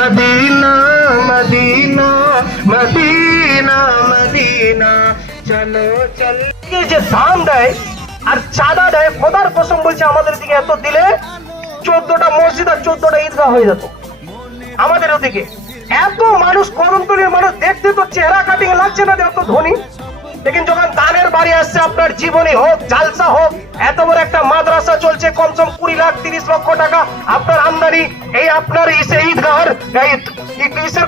Medina Medina Medina Medina চলো চল। যে দান দেয় আর চাঁদা দেয়, খোদার কসম বলছে আমাদের দিকে এত দিলে 14টা মসজিদ আর 14টা ঈদগাহ হয়ে যেত আমাদের ওদিকে। এত মানুষ, কদমতলীর মানুষ দেখতে তো চেহারা কাটিং লাগছে না এত ধনী, लेकिन যখন দানের বাড়ি আসছে, আপনার জীবনী হোক, জালসা হোক, এত বড় একটা মাদ্রাসা চলছে, কমসম 20 লাখ 30 লক্ষ টাকা আপনার আমদানি, এই আপনার ঈদগাহের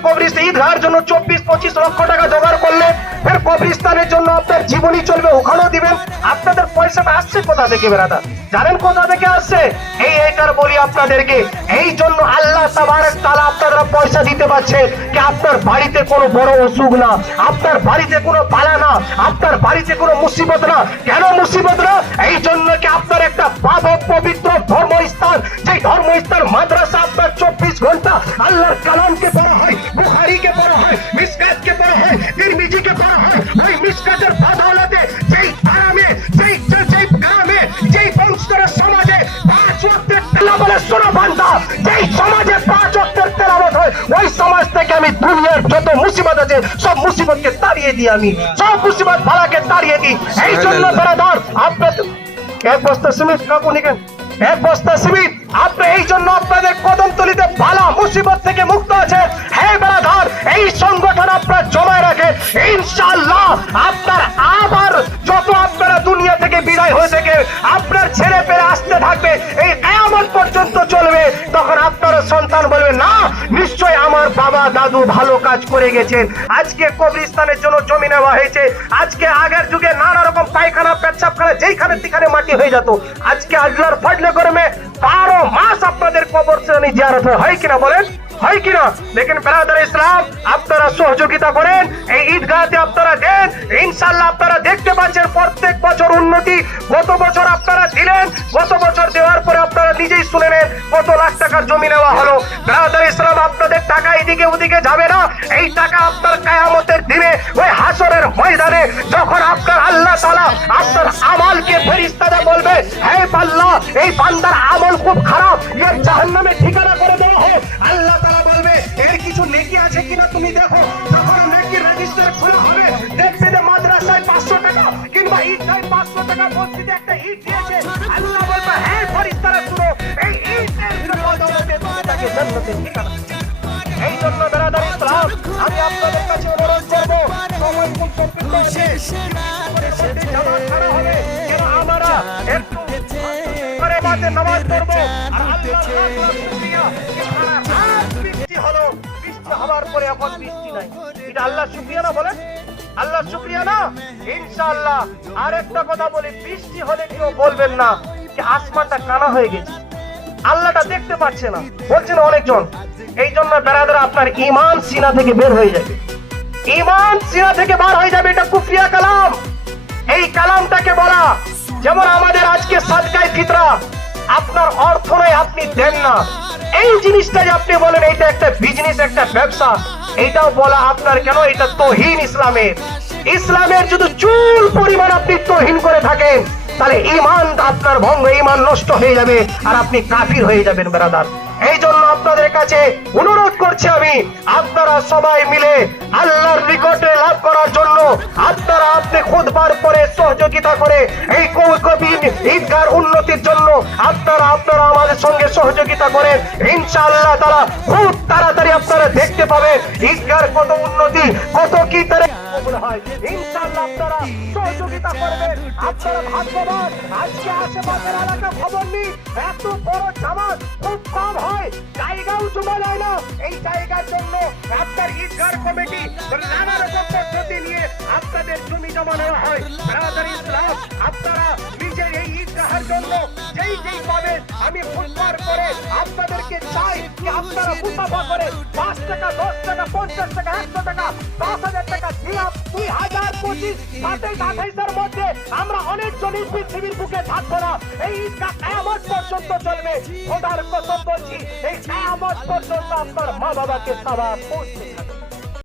কবরস্থান ঈদগাহের জন্য 24-25 লক্ষ টাকা জোগাড় করলে ফের কবরস্থানের জন্য আপনার জীবনী চলবে, ওখানেও দিবেন। আপনাদের পয়সাটা আসছে কোথা থেকে বেরাদার? জানেন কোথা থেকে আসছে? এইটার বলি আপনাদেরকে। এই জন্য আল্লাহ তাবারক তাআলা আপনারা পয়সা দিতে পারছে কি আপনার বাড়িতে কোনো বড় অসুখ না, আপনার বাড়িতে কোনো বালা না, আপনার বাড়িতে কোনো মুসিবত না। কেন মুসিবত না? এই জন্য কি আপনার একটা পাবক পবিত্র ধর্মস্থান, যে ধর্মস্থান মাদ্রাসা আপনার 24 ঘন্টা আল্লাহর কালামকে পড়া হয়, বুখারীকে পড়া হয়, মিশকাতকে পড়া হয়, তিরমিজিকে পড়া হয়। ওই মিশকাতের বদৌলতে যেই আরামে, যেই গ্রামে, যেই বংশের সমাজে 5 ওয়াক্তের তেলাওয়াত বলে শোনো বান্দা, যেই সমাজে 5 ওয়াক্তের তেলাওয়াত হয়, ওই সমাজ থেকে আমি দুনিয়ার যত মুসিবত আছে সব মুসিবতকে তাড়িয়ে দিই, আমি সব মুসিবত বালাকে তাড়িয়ে দিই। এই জন্য ব্রাদার আপনার এক বস্তা সিমেন্ট কাকু নিকেন, এক বস্তা সিমেন্ট আপনি এই জন্য আপনাদের কদমতলীতে বালা মুসিবত থেকে মুক্ত আছে। হ্যাঁ ব্রাদার, এই সংগঠন আপনার জমায় রাখে, ইনশাআল্লাহ আপনার আবার যত আপনারা দুনিয়া থেকে বিদায় হয়ে থেকে আপনার ছেলে পেলে আসতে থাকবে, এই কিয়ামত পর্যন্ত চলবে। তখন আপনার সন্তান বলবে না, নিশ্চয় আমার বাবা দাদু ভালো কাজ করে গেছেন। আজকে কবরস্থানের জন্য জমি নেওয়া হয়েছে, আজকে আগের যুগে নানা রকম পায়খানা পেচ্ছাপখানা যেইখানে সেখানে মাটি হয়ে যেত, আজকে আল্লাহর ফজলে করমে 12 মাস আপনাদের কবরস্থানে জিয়ারত হয় কিনা বলেন, হয় কিনা? লেকিন ব্রাদার ইসলাম আপনারা সহযোগিতা করেন, এই ঈদগাহতে আপনারা দেন, ইনশাআল্লাহ আপনারা দেখতে পাচ্ছেন প্রত্যেক বছর উন্নতি। গত বছর আপনারা দিলেন, গত বছর দেওয়ার পরে আপনারা নিজেই শুনে নেন কত লাখ টাকার জমি নেওয়া হলো। ব্রাদার ইসলাম আপনাদের টাকা এদিকে ওদিকে যাবে না, এই টাকা আপনার কিয়ামতের দিনে ওই হাসরের ময়দানে যখন আপনার আল্লাহ তাআলা আপনার আমলকে ফেরেশতারা বলবে, হে আল্লাহ এই বান্দার আমল খুব খারাপ, এর জাহান্নামে ঠিকানা করে দেওয়া হোক, আল্লাহ তাআলা বলবে এর কিছু নেকি আছে কিনা তুমি দেখো। যখন নেকি রেজিস্টার খোলা হবে, দেখবে যে মাদ্রাসায় 500 টাকা কিংবা ঈদগাহে 500 টাকা, মসজিদে একটা ঈদ দিয়েছে, আল্লাহ বলবে হে ফেরেশতারা শুনো, এই ঈদের বদৌলতে তোমাকে জান্নাতের ঠিকানা। এই জন্য ব্রাদার ইসলাম আমি আপনাদের কাছে অনুরোধ করব, সময় খুব সংক্ষিপ্ত আছে, জামাত করা হবে যেন আমরা একটু করে বাতে নামাজ পড়বো। আর আল্লাহর শুকরিয়া, বৃষ্টি হলো, বৃষ্টি হওয়ার পরে এখন বৃষ্টি নাই, এটা আল্লাহর শুকরিয়া না বলেন? আল্লাহর শুকরিয়া না? ইনশাআল্লাহ। আর একটা কথা বলি, বৃষ্টি হলে কেউ বলবেন না যে আসমানটা কানা হয়ে গেছে, আল্লাহটা দেখতে পাচ্ছে না বলছেন অনেকজন। এই জন্য ব্রাদার আপনার ঈমান সিনা থেকে বের হয়ে যাবে, ঈমান সিনা থেকে বার হয়ে যাবে, এটা কুফরিয়া কালাম। এই কালামটাকে বলা, যেমন আমাদের আজকে সাদকায়ে ফিতরা আপনার অর্থ নয়, আপনি দেন না, এই জিনিসটা যে আপনি বলেন এটা একটা বিজনেস, একটা ব্যবসা, এইটাও বলা আপনার কেন? এটা তাওহীন ইসলামের। ইসলামের যদি চুল পরিমাণ আপনি তাওহীন করে থাকেন, তাহলে ঈমান আপনার ভঙ্গ, ঈমান নষ্ট হয়ে যাবে আর আপনি কাফির হয়ে যাবেন ব্রাদার। এই জন্য আপনাদের কাছে অনুরোধ করছি আমি, আপনারা সবাই মিলে আল্লাহর নিকটে লাভ করার জন্য আপনারা আপনি খুতবার পরে সহযোগিতা করে এই ঈদগাহর উন্নতির জন্য আপনারা আমাদের সঙ্গে সহযোগিতা করেন। ইনশাআল্লাহ তাআলা খুব তাড়াতাড়ি আপনারা দেখতে পাবেন ঈদগাহর কত উন্নতি, কত কি তার হয়। ইনশাআল্লাহ আপনারা সহযোগিতা করবেন, আপনারা ভাগ্যবান। আজকে আশেপাশের এলাকা খবর নেই, এত বড় জামাত খুব কম হয়, জায়গাও জমা যায় না। এই জায়গার জন্য আপনার ঈদগাহ কমিটি নানা রকম পদ্ধতি নিয়ে আপনাদের জমি জমা নেওয়া হয়। ব্রাদার ইসলাম আপনারা নিজের এই ঈদগাহের জন্য যেই পাবেন, আমি ফুটবার করে আপনাদেরকে চাই যে আপনারা মুসাফা করে 5 টাকা, 10 টাকা, 50 টাকা, 100 টাকা, 10,000 টাকা দিয়ে 2025 27-28 এর মধ্যে আমরা অনেক জনই পৃথিবীর বুকে থাকবো না। এই ঈদগাহ কিয়ামত পর্যন্ত চলবে। খোদার কসম বলছি, এই কিয়ামত পর্যন্ত আপনার মা বাবাকে সওয়াব পৌঁছে যাবে।